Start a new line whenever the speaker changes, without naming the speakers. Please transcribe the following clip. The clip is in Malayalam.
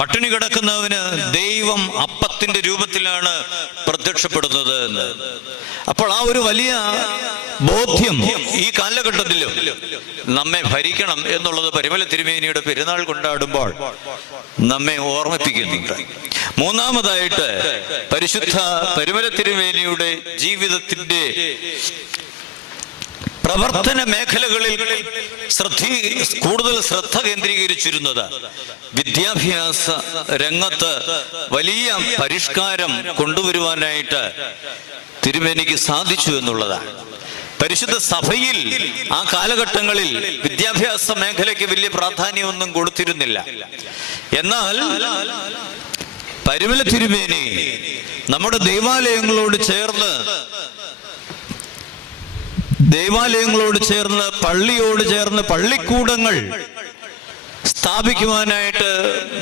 പട്ടിണി കിടക്കുന്നവന് ദൈവം അപ്പത്തിന്റെ രൂപത്തിലാണ് പ്രത്യക്ഷപ്പെടുന്നത് എന്ന്. അപ്പോൾ ആ ഒരു വലിയ ബോധ്യം ഈ കാലഘട്ടത്തിലും നമ്മെ ഭരിക്കണം എന്നുള്ളത് പരിമല തിരുമേനിയുടെ പെരുന്നാൾ കൊണ്ടാടുമ്പോൾ നമ്മെ ഓർമ്മിപ്പിക്കുന്നുണ്ട്. മൂന്നാമതായിട്ട് പരിശുദ്ധ പരിമല തിരുമേനിയുടെ ജീവിതത്തിന്റെ പ്രവർത്തന മേഖലകളിൽ ശ്രദ്ധ കൂടുതൽ ശ്രദ്ധ കേന്ദ്രീകരിച്ചിരുന്നത് വിദ്യാഭ്യാസ രംഗത്ത് വലിയ പരിഷ്കാരം കൊണ്ടുവരുവാനായിട്ട് തിരുമേനിക്ക് സാധിച്ചു എന്നുള്ളതാണ്. പരിശുദ്ധ സഭയിൽ ആ കാലഘട്ടങ്ങളിൽ വിദ്യാഭ്യാസ മേഖലയ്ക്ക് വലിയ പ്രാധാന്യമൊന്നും കൊടുത്തിരുന്നില്ല. എന്നാൽ പരിമല തിരുമേനി നമ്മുടെ ദൈവാലയങ്ങളോട് ചേർന്ന് ദേവാലയങ്ങളോട് ചേർന്ന് പള്ളിയോട് ചേർന്ന് പള്ളിക്കൂടങ്ങൾ സ്ഥാപിക്കുവാനായിട്ട്